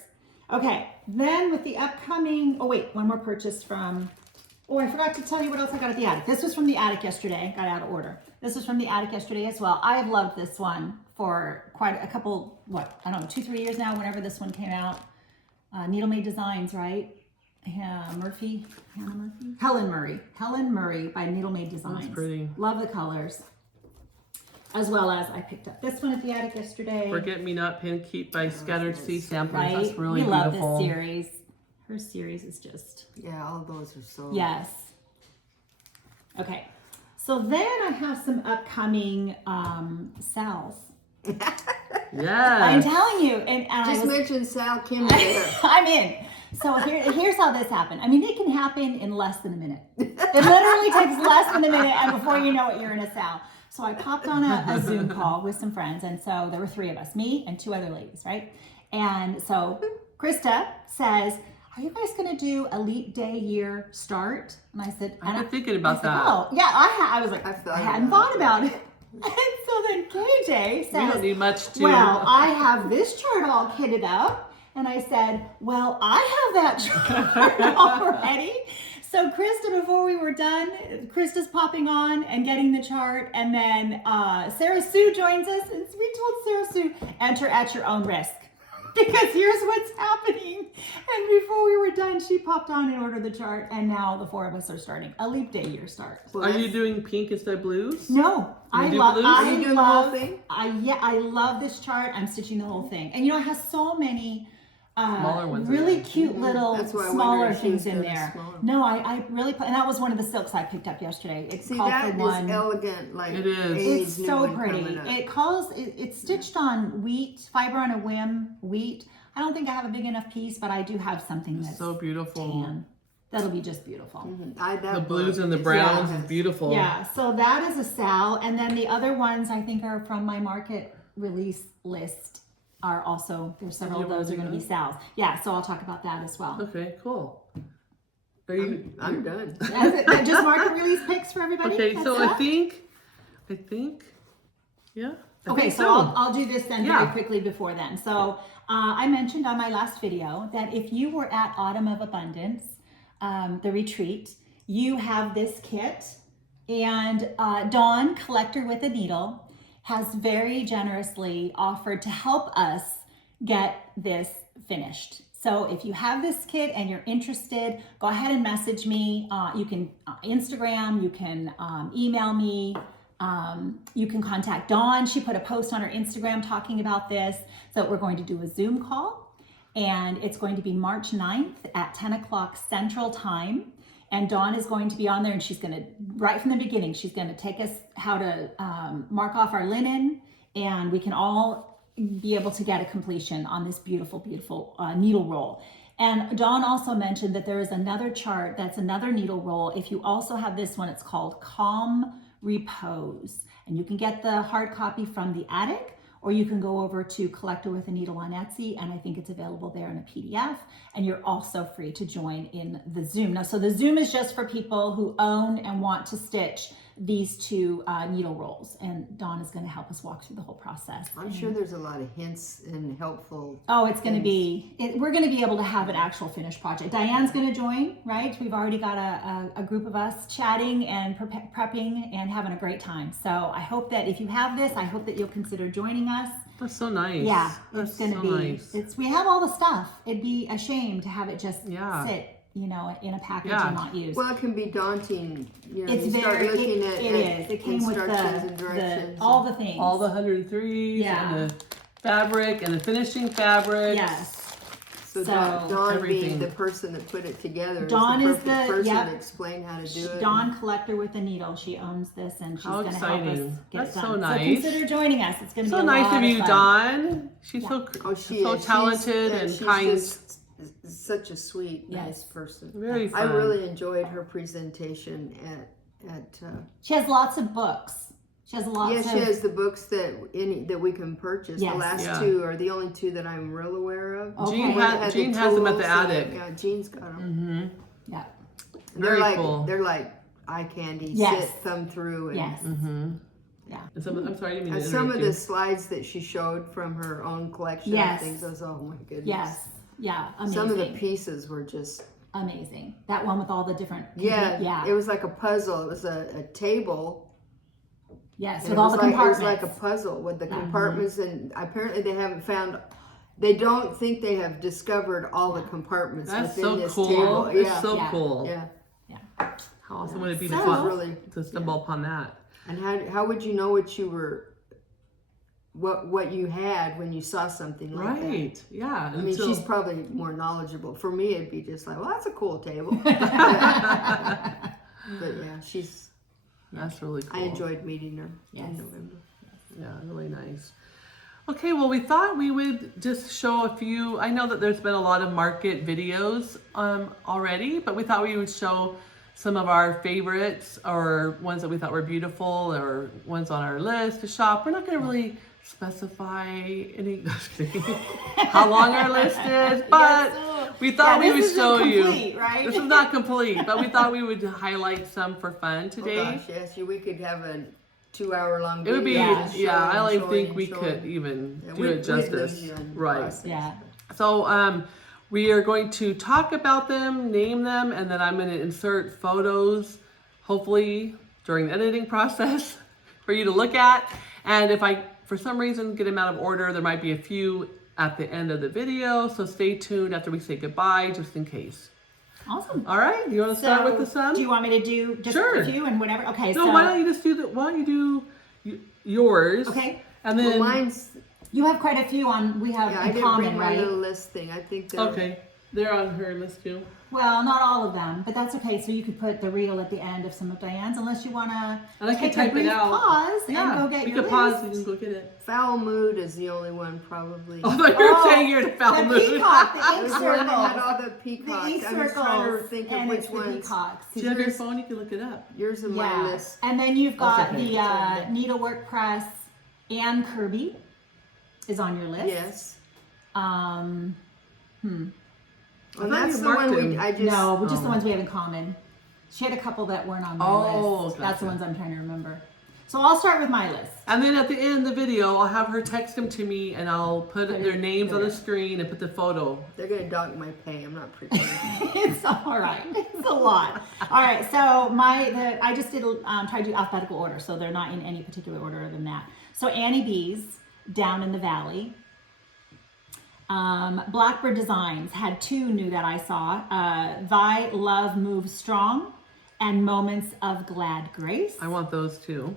Okay, then with the upcoming, one more purchase from, I forgot to tell you what else I got at the attic. This was from the attic yesterday, got out of order. This was from the attic yesterday as well. I have loved this one for quite a couple, 2-3 years now, whenever this one came out. Needle Made Designs, right? Helen Murray by Needle Made Designs. That's pretty. Love the colors. As well as I picked up this one at the attic yesterday. Forget Me Not Pin Keep by Scattered Sea Samplers. Right? That's really we love beautiful. this series. Her series is just... Yeah, all those are so... Yes. Okay. So then I have some upcoming Sal's. Yeah. I'm telling you. And Just mention Sal Kim there. I'm in. So here's how this happened. I mean, it can happen in less than a minute. It literally takes less than a minute, and before you know it, you're in a Sal. So I popped on a Zoom call with some friends, and so there were 3 of us, me and 2 other ladies, right? And so Krista says, are you guys going to do a leap day year start? And I said, I've been thinking about that. Oh, yeah, I was like, I hadn't thought about it. And so then KJ says, we don't need much to... well, I have this chart all kitted up. And I said, well, I have that chart already. So Krista, before we were done, Krista's popping on and getting the chart, and then Sarah Sue joins us, and we told Sarah Sue, enter at your own risk. Because here's what's happening. And before we were done, she popped on and ordered the chart, and now the four of us are starting a leap day year start. Well, are you doing pink instead of blues? No, Are you doing the whole thing? I love this chart. I'm stitching the whole thing, and you know it has so many Smaller ones in really there. cute little That's why I smaller wondered if she was things in doing there. smaller. No, I really put, and that was one of the silks I picked up yesterday. It's See, called that for one. is elegant. Like It is. Amy's It's new so one pretty. coming up. It's stitched on wheat, fiber on a whim wheat. I don't think I have a big enough piece, but I do have something that's So beautiful. tan. That'll be just beautiful. The blues and the browns is beautiful. Yeah, so that is a Sal, and then the other ones I think are from my market release list are also, there's several of those are going to be Sal's. Yeah, so I'll talk about that as well. Okay, cool. Are you? I'm done. Just market release picks for everybody? Okay, That's so it? I think, yeah. I Okay, think so I'll do this then Yeah. very quickly before then. So I mentioned on my last video that if you were at Autumn of Abundance, the retreat, you have this kit, and Dawn, Collector with a Needle, has very generously offered to help us get this finished. So if you have this kit and you're interested, go ahead and message me. You can Instagram, you can email me. You can contact Dawn. She put a post on her Instagram talking about this. So we're going to do a Zoom call, and it's going to be March 9th at 10 o'clock Central Time. And Dawn is going to be on there, and she's going to, right from the beginning, she's going to take us how to mark off our linen, and we can all be able to get a completion on this beautiful, beautiful needle roll. And Dawn also mentioned that there is another chart that's another needle roll. If you also have this one, it's called Calm Repose. And you can get the hard copy from the attic, or you can go over to Collector with a Needle on Etsy, and I think it's available there in a PDF. And you're also free to join in the Zoom. Now, so the Zoom is just for people who own and want to stitch these two needle rolls, and Dawn is going to help us walk through the whole process. I'm sure there's a lot of hints and helpful. Oh, it's going to be, we're going to be able to have an actual finished project. Diane's going to join, right? We've already got a group of us chatting and prepping and having a great time. So I hope that if you have this, I hope that you'll consider joining us. That's so nice. Yeah, That's it's going to so be, nice. we have all the stuff. It'd be a shame to have it just Yeah. sit, you know, in a package Yeah. and not use. Well, it can be daunting. You know, It's you start very, looking at it is. It came with instructions and the directions. all the things. All the 103s Yeah. and the fabric and the finishing fabric. Yes. So So, Dawn everything. being the person that put it together Dawn is is the perfect the- person yep. to explain how to do it. Dawn, Collector with a Needle. She owns this, and she's How going to help us exciting. get That's it so done. nice. So consider joining us. It's going to be So a nice lot of you, fun. Dawn. She's Yeah. Oh, she so is. talented and she's kind. Just such a sweet, Yes. nice person. Very fun. I really enjoyed her presentation at She has lots of books. She has lots yeah, of. she has the books that we can purchase. Yes. The last Yeah. two are the only two that I'm real aware of. Okay. Jean, Jean has them at the attic. Yeah, Jean's got them. Mm-hmm. Yeah. Very cool. They're like eye candy. Yes. Sit, thumb through. And, Yes. Mm-hmm. Yeah. And some, I'm sorry, I didn't mean and to some of interrupt the you. slides that she showed from her own collection Yes. of things, I was, oh my goodness. Yes. Yeah. Amazing. Some of the pieces were just Amazing. That one with all the different. yeah. Yeah. It was like a puzzle. It was a table. Yes. And With it all was the like, compartments. It was like a puzzle with the Yeah. compartments, and apparently they haven't found. They don't think they have discovered all the compartments That's within so this cool. table. It's Yeah, so Yeah. cool. yeah. How awesome would it be So- to, It was really. to stumble upon that? And how would you know what you were, what you had when you saw something like that? Right. Yeah. I mean, until- she's probably more knowledgeable. For me, it'd be just like, well, that's a cool table. But yeah, That's really cool. I enjoyed meeting her Yes. in November. Yeah, really nice. Okay, well, we thought we would just show a few. I know that there's been a lot of market videos already, but we thought we would show some of our favorites or ones that we thought were beautiful or ones on our list to shop. We're not going to really specify any how long our list is, but we thought we would show you. Right? This is not complete, but we thought we would highlight some for fun today. Oh gosh, yes, we could have a 2-hour-long It video. would be, just yeah, I showing, don't even think showing, we showing. could even Yeah, do we'd it justice. lose you in the Right. process. Yeah. So We are going to talk about them, name them, and then I'm going to insert photos, hopefully during the editing process, for you to look at. And if I, for some reason, get them out of order, there might be a few at the end of the video. So stay tuned after we say goodbye, just in case. Awesome. All right, you want to start with the sum? Do you want me to do just Sure. a few and whatever? Okay, No, so why don't you just do why don't you do yours? Okay. And then Well, mine's, you have quite a few we have I in didn't common, bring my right? little list thing. I think they're, okay, they're on her list too. Well, not all of them, but that's okay. So you could put the reel at the end of some of Diane's, unless you want to And I can take a type it brief out. pause Yeah, and go get you your can list. pause. You can go get it. Foul Mood is the only one probably. Oh, I thought you were Oh, saying you're in a foul the mood. peacock, the It ink was one that had circles. all the The peacocks. ink I was trying to circles, think of and which it's the ones. peacocks. Do you have your phone? You can look it up. Yours and my Yeah, list. and then you've got okay. the needlework press. Anne Kirby is on your list. Yes. Um, And thought that's you the marked one them. I just. no, but just the Oh. ones we have in common. She had a couple that weren't on my Oh, list. That's the gotcha. ones I'm trying to remember. So I'll start with my list. And then at the end of the video, I'll have her text them to me, and I'll put their names on the screen and put the photo. They're going to dock my pay. I'm not prepared. It's all right. It's a lot. All right. So I just did try to do alphabetical order, so they're not in any particular order other than that. So Annie B's Down in the Valley. Blackbird Designs had two new that I saw. Thy Love Moves Strong and Moments of Glad Grace. I want those too.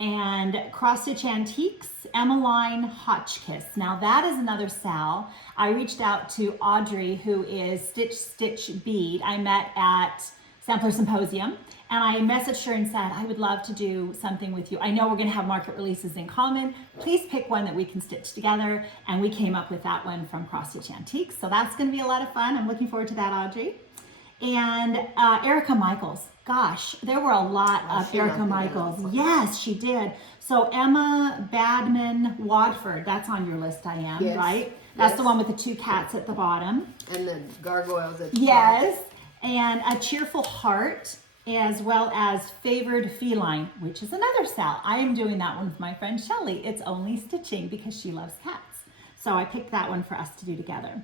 And Cross Stitch Antiques, Emmeline Hotchkiss. Now that is another Sal. I reached out to Audrey, who is Stitch Bead. I met at Sampler Symposium, and I messaged her and said, I would love to do something with you. I know we're gonna have market releases in common. Please pick one that we can stitch together. And we came up with that one from Cross Stitch Antiques. So that's gonna be a lot of fun. I'm looking forward to that, Audrey. And Erica Michaels. Gosh, there were a lot of she Erica knocked it Michaels. out. Yes, she did. So Emma Badman Wadford, that's on your list, Diane, Yes. right? That's Yes. the one with the two cats at the bottom. And the gargoyles at the Yes. And A Cheerful Heart, as well as Favored Feline, which is another Sal. I am doing that one with my friend Shelly. It's only stitching because she loves cats. So I picked that one for us to do together.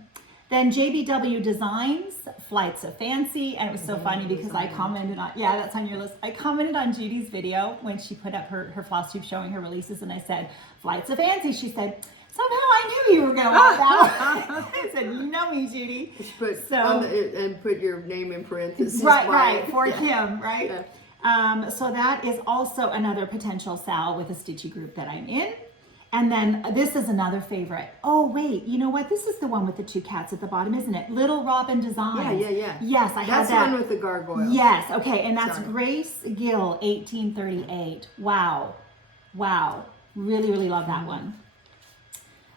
Then JBW Designs, Flights of Fancy, and it was so funny because I commented on, yeah, that's on your list. I commented on Judy's video when she put up her Flosstube showing her releases, and I said, Flights of Fancy. She said, somehow I knew you were gonna want that one. I said, you know me, Judy. Just put So- on and put your name in parentheses. Right, by right, it. for Yeah. Kim, right? So that is also another potential Sal with a Stitchy group that I'm in. And then this is another favorite. Oh, wait, you know what? This is the one with the two cats at the bottom, isn't it? Little Robin Designs. Yeah. Yes, I had That's the that. one with the gargoyles. Yes, okay, and that's Sorry. Grace Gill, 1838. Wow. Really, really love that one.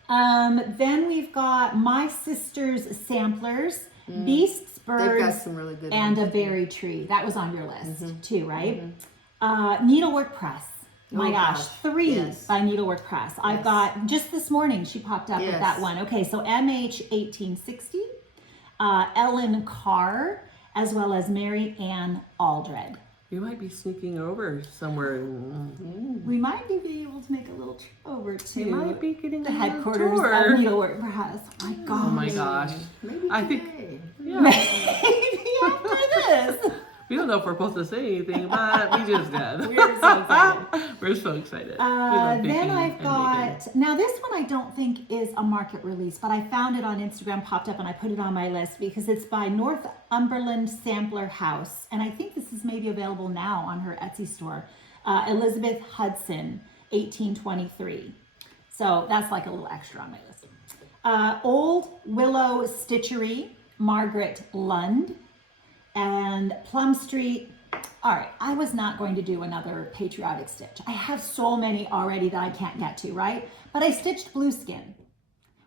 Then we've got My Sister's Samplers, Beasts, They've got Birds, some really good and ones. A Berry Tree. That was on your list too, right? Needlework Press. My Oh, gosh, gosh. 3 Yes. by Needlework Press. I've Yes. got, just this morning she popped up with Yes. that one. Okay, so MH 1860, Ellen Carr, as well as Mary Ann Aldred. You might be sneaking over somewhere. We might be able to make a little trip over You to might be getting the a headquarters tour. of Needlework Press. My gosh. Oh my gosh. Maybe I think- today. Yeah. Maybe after this. We don't know if we're supposed to say anything, but we just did. We're so excited. We're so excited. We love Vicky Then I've and Megan. got, now this one I don't think is a market release, but I found it on Instagram, popped up, and I put it on my list because it's by Northumberland Sampler House. And I think this is maybe available now on her Etsy store. Elizabeth Hudson, 1823. So that's like a little extra on my list. Old Willow Stitchery, Margaret Lund. And Plum Street. All right, I was not going to do another patriotic stitch. I have so many already that I can't get to, right? But I stitched Blueskin,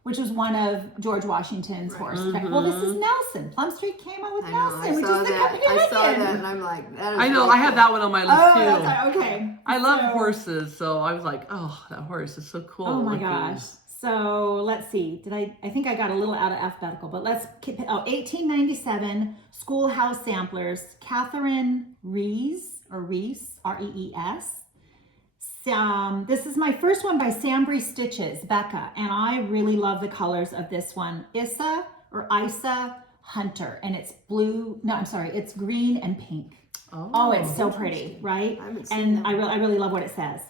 which was one of George Washington's horse. Well, this is Nelson. Plum Street came out with I know. Nelson, which I saw is the that. companion. I saw that, and I'm like, that is. I know, really I had cool. that one on my list Oh, too. that's right. Okay. I love So- horses, so I was like, oh, that horse is so cool. Oh my looking. gosh. So let's see. I think I got a little out of alphabetical, but let's keep, 1897 Schoolhouse Samplers, Catherine Rees, R-E-E-S. This is my first one by Sambry Stitches, Becca, and I really love the colors of this one. Issa or Isa Hunter, and it's blue. No, I'm sorry, it's green and pink. Oh, it's so pretty, right? And I really love what it says.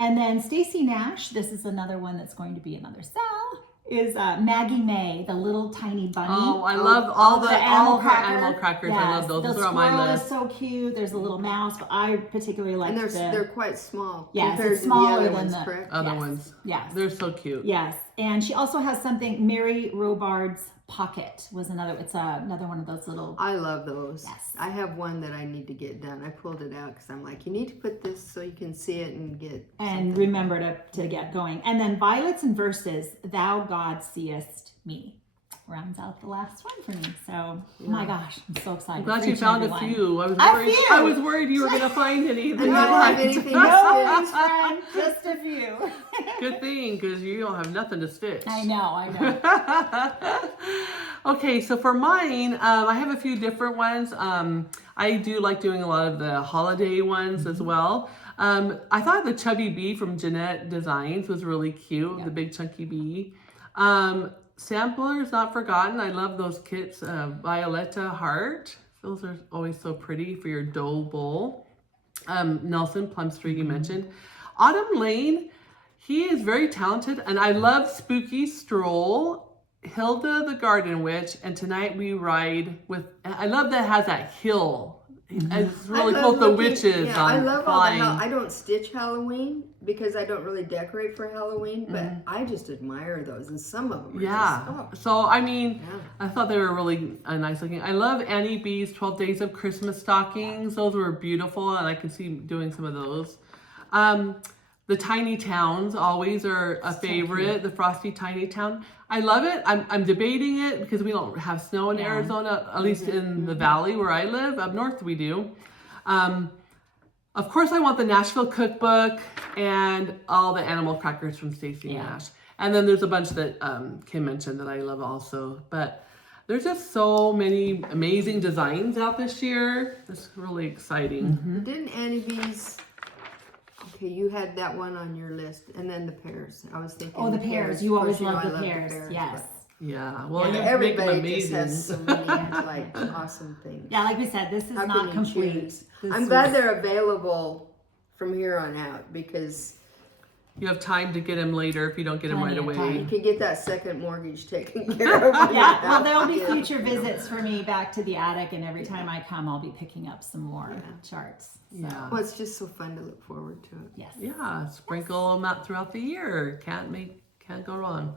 And then Stacy Nash, this is another one that's going to be another Zelle, is Maggie May, the little tiny bunny. Oh, I love all the animal crackers. Yes, I love those. The Those are on my squirrel list. is so cute. There's a little mouse, but I particularly like they're quite small. Yes, compared it's to smaller the than ones, the correct? Other ones. Yes. They're so cute. Yes, and she also has something. Mary Robard's Pocket was another. It's another one of those little. I love those. Yes. I have one that I need to get done. I pulled it out because I'm like, you need to put this so you can see it and get. And something. remember to get going. And then Violets and Verses, Thou God Seest Me, rounds out the last one for me. So, oh my gosh, I'm so excited. I'm glad for you each and found every a one. few. A I was worried you were going to find any. I don't have anything to No, stitch. friend, just a few. Good thing, because you don't have nothing to stitch. I know. Okay, so for mine, I have a few different ones. I do like doing a lot of the holiday ones as well. I thought the chubby bee from Jeanette Designs was really cute, the big chunky bee. Samplers Not Forgotten. I love those kits. Violetta Heart. Those are always so pretty for your dough bowl. Nelson Plum Street you mentioned. Autumn Lane. He is very talented, and I love Spooky Stroll. Hilda the Garden Witch, and Tonight We Ride with. I love that it has that hill. It's really cool with the witches. Yeah, I love flying. all the. I don't stitch Halloween because I don't really decorate for Halloween, but I just admire those, and some of them. Are just, So I mean, I thought they were really nice looking. I love Annie B's 12 Days of Christmas stockings. Those were beautiful, and I can see doing some of those. The Tiny Towns always are a favorite. The Frosty Tiny Town. I love it. I'm debating it because we don't have snow in Arizona, at least in the valley where I live. Up north we do. Of course I want the Nashville Cookbook and all the animal crackers from Stacy Nash. And then there's a bunch that Kim mentioned that I love also. But there's just so many amazing designs out this year. It's really exciting. Didn't Annie B's? Okay, you had that one on your list, and then the pears. I was thinking. Oh, the pears. You always love the pears. Yes. Yeah. Well, Yeah, you make them everybody just amazing. has so many like awesome things. Yeah, like we said, this is How not can you complete. choose? I'm glad they're available from here on out because You have time to get them later if you don't get them right Plenty of away. you can get that second mortgage taken care of. Yeah, well, there'll be future visits for me back to the attic, and every time I come, I'll be picking up some more charts. So, Yeah. Well, it's just so fun to look forward to it. yes. Yeah, sprinkle them out throughout the year. Can't go wrong.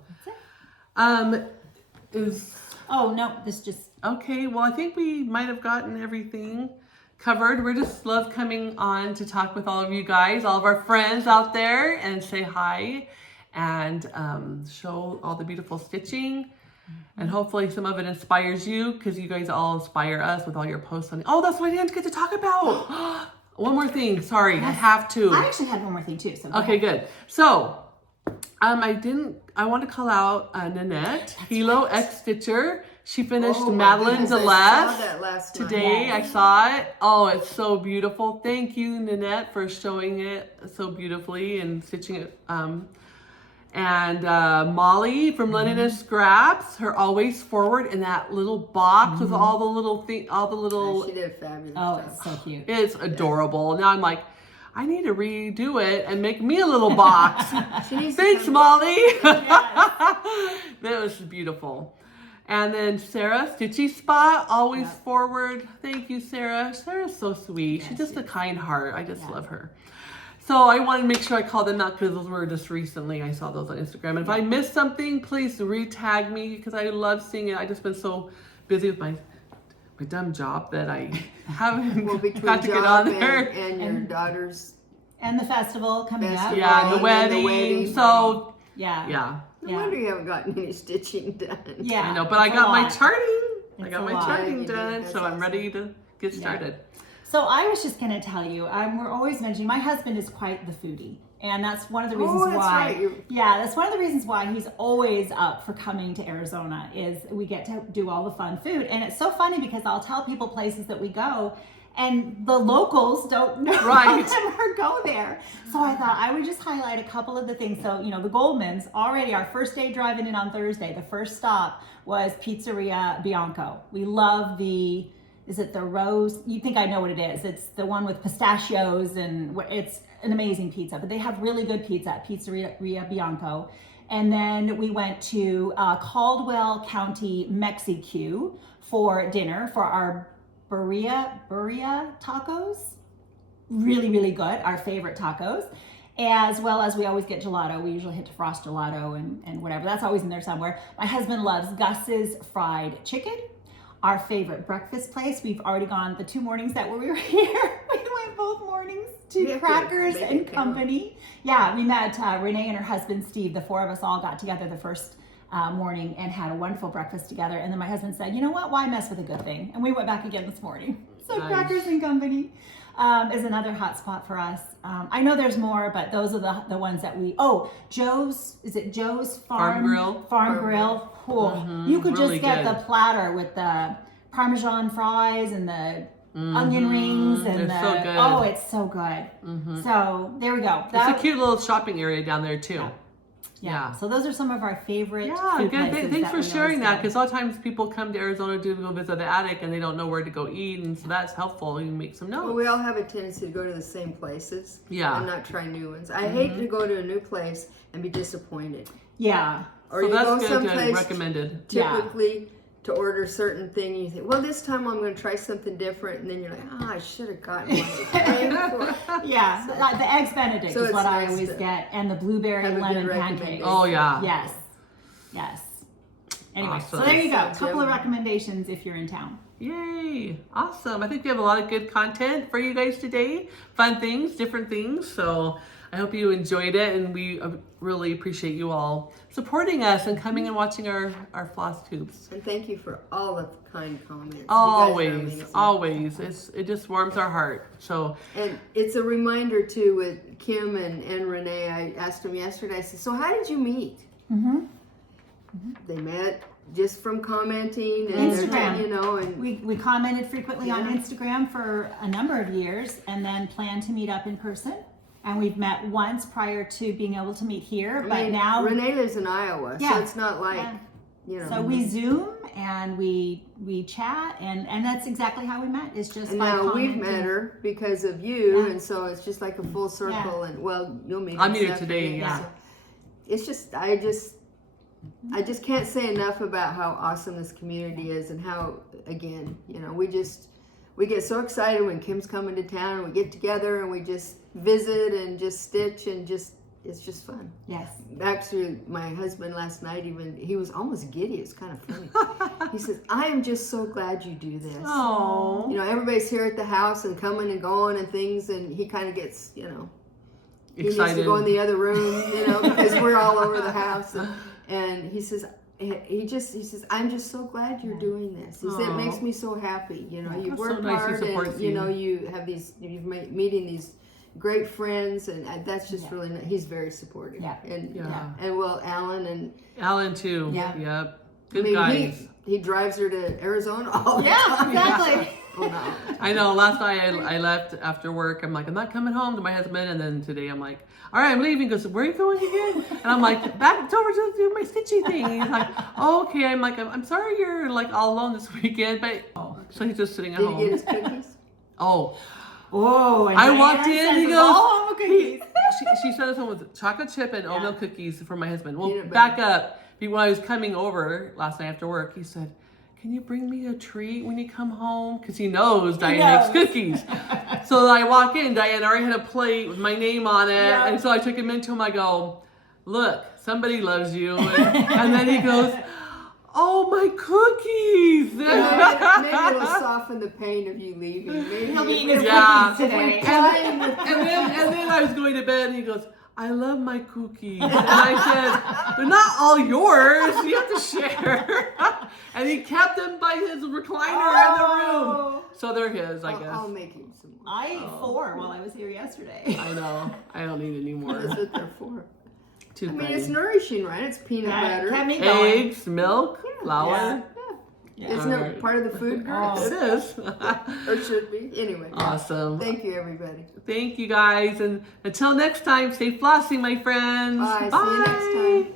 Oh no, this just Okay, well, I think we might have gotten everything covered. We just love coming on to talk with all of you guys, all of our friends out there, and say hi and show all the beautiful stitching. And hopefully some of it inspires you because you guys all inspire us with all your posts on. Oh, that's what I didn't get to talk about. One more thing. Sorry, I have to. I actually had one more thing too. So go Okay, ahead. good. So, I want to call out Nanette, Hilo X Stitcher. She finished Oh, my Madeline goodness, I saw Delef that last night. today. Yes. I saw it. Oh, it's so beautiful. Thank you, Nanette, for showing it so beautifully and stitching it. And Molly from Linen and Scraps, her always forward in that little box with all the little She did fabulous Oh, stuff. it's so cute. It's adorable. Now I'm like, I need to redo it and make me a little box. She needs to Thanks, come- Molly. That was beautiful. And then Sarah, Stitchy Spot, always forward. Thank you, Sarah. Sarah's so sweet. She's just a kind heart. I just love her. So I wanted to make sure I called them out because those were just recently. I saw those on Instagram. And if I missed something, please re-tag me because I love seeing it. I just been so busy with my dumb job that I haven't Well, between got to get job on there. and your daughter's And the festival coming up. Festival. Yeah, and the and wedding. the wedding. So Yeah. yeah, No wonder you haven't gotten any stitching done. Yeah. I know. But I it's a got my lot. charting. I It's got a my lot. charting Yeah, you did. done, That's so I'm awesome. ready to get started. So I was just going to tell you, we're always mentioning, my husband is quite the foodie. And that's one of the reasons that's why. right. Yeah, that's one of the reasons why he's always up for coming to Arizona is we get to do all the fun food. And it's so funny because I'll tell people places that we go and the locals don't know Right. them or go there. So I thought I would just highlight a couple of the things. So, you know, the Goldmans, already our first day driving in on Thursday, the first stop was Pizzeria Bianco. We love is it the rose? You think I know what it is. It's the one with pistachios, and it's an amazing pizza, but they have really good pizza at Pizzeria Bianco. And then we went to Caldwell County, Mexico for dinner for our birria tacos. Really, really good. Our favorite tacos. As well as we always get gelato. We usually hit to Frost Gelato and whatever. That's always in there somewhere. My husband loves Gus's Fried Chicken. Our favorite breakfast place. We've already gone the 2 mornings that we were here. We went both mornings to Crackers and Company. Yeah, we met Renee and her husband Steve. The 4 of us all got together the first morning and had a wonderful breakfast together. And then my husband said, you know what, why mess with a good thing? And we went back again this morning. So nice. Crackers and Company is another hot spot for us. I know there's more, but those are the ones that Joe's Farm Grill? Farm Grill. Cool. Mm-hmm. You could really just get the platter with the Parmesan fries and the onion rings and so good. Oh, it's so good. Mm-hmm. So there we go. It's a cute little shopping area down there too. Yeah. So those are some of our favorite food good. Thanks for sharing that, because a lot of times people come to Arizona to go visit the attic and they don't know where to go eat, and so that's helpful. You make some notes. Well, we all have a tendency to go to the same places and not try new ones. I hate to go to a new place and be disappointed. Yeah. Or so you that's go good someplace recommended. Typically to order a certain thing, and you think, well, this time I'm going to try something different, and then you're like, I should have gotten what I came for. Yeah, so the Eggs Benedict is what I always get, and the blueberry lemon pancakes. Oh yeah. Yes. Anyway, awesome. So there you go. A couple of recommendations if you're in town. Yay! Awesome. I think we have a lot of good content for you guys today. Fun things, different things. So I hope you enjoyed it, and we really appreciate you all supporting us and coming and watching our Flosstubes. And thank you for all the kind comments. Always. It just warms our heart. So, and it's a reminder too with Kim and Renee. I asked them yesterday. I said, "So how did you meet?" Mm-hmm. They met just from commenting and Instagram. And we commented frequently on Instagram for a number of years, and then planned to meet up in person. And we've met once prior to being able to meet here, but now Renee lives in Iowa, so it's not like So we Zoom and we chat, and that's exactly how we met. It's just and by now commenting. we've met her because of you, and so it's just like a full circle. And you'll meet. I'll meet her today. So it's just I just can't say enough about how awesome this community is, and how again we get so excited when Kim's coming to town, and we get together and we just visit and just stitch and it's just fun. Yes. Actually, my husband last night, he was almost giddy. It's kind of funny. He says, I am just so glad you do this. Oh. Everybody's here at the house and coming and going and things, and he kind of gets, he excited. needs to go in the other room, because we're all over the house. And he says, I'm just so glad you're doing this. He said, it makes me so happy. You work hard, and you have you're meeting these great friends, and that's just really nice. He's very supportive. And well, Alan too. Yep. Good guys. He drives her to Arizona all the time. Exactly. I know. Last night I left after work. I'm like, I'm not coming home to my husband. And then today I'm like, all right, I'm leaving. He goes, where are you going again? And I'm like, back over to do my stitchy thing. He's like, oh, okay. I'm like, I'm sorry you're like all alone this weekend, but so he's just sitting at home. Did he get his cookies? Oh, and I walked in. He goes, all cookies. She sent us home with chocolate chip and oatmeal cookies for my husband. Well, back up. When I was coming over last night after work, he said, can you bring me a treat when you come home? Because he knows Diane makes cookies. So I walk in, Diane already had a plate with my name on it. Yep. And so I took him into him. I go, look, somebody loves you. And then he goes, oh, my cookies. Maybe it'll soften the pain of you leaving. Maybe he'll be eating his cookies today. And then I was going to bed, and he goes, I love my cookies. And I said, they're not all yours. You have to share. And he kept them by his recliner in the room. So they're his, I guess. I'll make him some more. I ate 4 while I was here yesterday. I know. I don't need any more. That's what they're for. Too funny. It's nourishing, right? It's peanut butter. Kept me going. Eggs, milk, flour. Yeah. Isn't it part of the food group? It is. Or should be. Anyway. Awesome. Thank you, everybody. Thank you guys. And until next time, stay flossy, my friends. Bye. See you next time.